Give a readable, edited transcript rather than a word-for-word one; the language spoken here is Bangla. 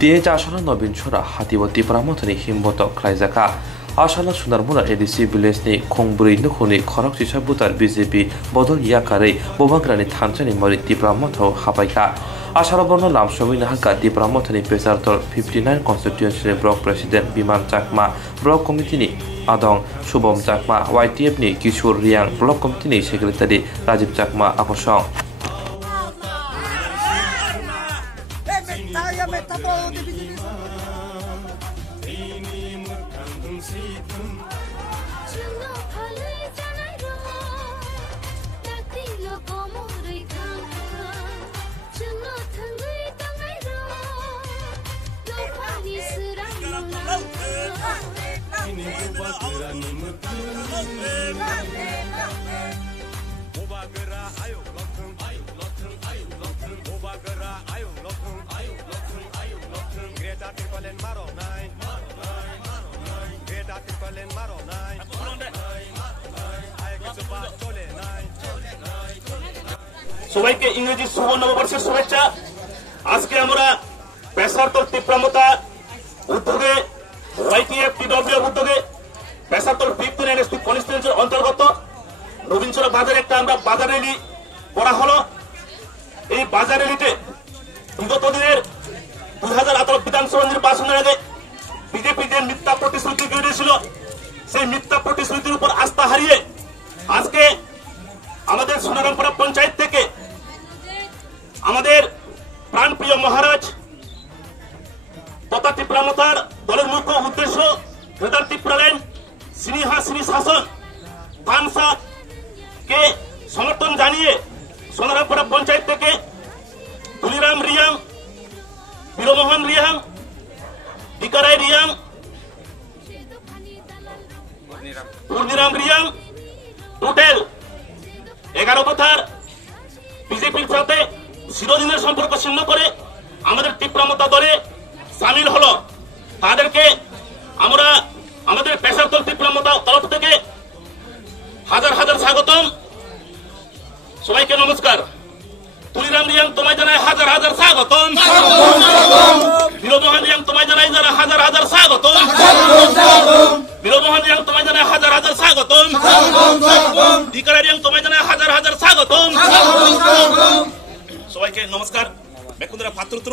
দিয়ে আসলে নবীন ছড়া হাতিবতী প্রামথনি হিমবত খাইজাকা আসলে সুনারমুনা এডিসি ভিলেজনি খংবুরি নুখুনি খরক চিসাবুতার বিজেপি বদল ইয়াকারে বোবাগ্রানি থানচানি মরি তীব্রামথ হাবাইকা আশারবর্ণ লামসমি নাহাকা তীব্রামথনি পেসারতর 59 constituency block president Biman Chakma block কমিটিনি আদং Shubham Chakma YTF ni Kishore Reang block কমিটিনি সেক্রেটারি রাজীব চাকমা আকর্ষণ সবাইকে ইংরেজি শুভ নববর্ষের শুভেচ্ছা। আজকে আমরা পেশারতর তীব্রামতা উদ্যোগে YTF TWF উদ্যোগে পেশারতর 15 NSP কনস্টিটিউয়েন্সির অন্তর্গত নবীনছড়া বাজারে একটা আমরা বাজার র্যালি করা হলো। এই বাজার র্যালিতে বিগত দিনের 2018 বিধানসভা নির্বাচনের আগে বিজেপি যে মিথ্যা প্রতিশ্রুতি দিয়েছিল সেই মিথ্যা প্রতিশ্রুতির উপর আস্থা হারিয়ে আজকে আমাদের সোনারামপাড়া পঞ্চায়েত থেকে আমাদের প্রাণপ্রিয় মহারাজ তথা তীব্রামতার দলের মুখ্য উদ্দেশ্য কেদার তীব্রালেন সিনি শাসন কে সমর্থন জানিয়ে সোনারামপাড়া পঞ্চায়েত থেকে তুলিরাম রিয়াং, বীরমোহন রিয়াং, বিকারাই রিয়াং, পূর্ণিরাম রিয়াং টোটাল 11 কথার বিজেপির সাথে চিরদিনের সম্পর্ক ছিন্ন করে আমাদের তীব্রামতা দলে সামিল হলো। তাদেরকে আমরা আমাদের পেশারতল তীব্রামতা তরফ থেকে হাজার হাজার স্বাগতম। সবাইকে নমস্কার। তুলিরাম রিয়াং তোমায় জানাই হাজার হাজার স্বাগতম। বীরমোহন রিয়াং তোমায় জানাই হাজার হাজার স্বাগতম। বীরমোহন রিয়াং তোমায় জানাই হাজার হাজার স্বাগতম। বিকারাই রিয়াং তোমায় জানাই হাজার হাজার স্বাগতম। সবাইকে নমস্কার। বেকুন্দরা পাত্রত্র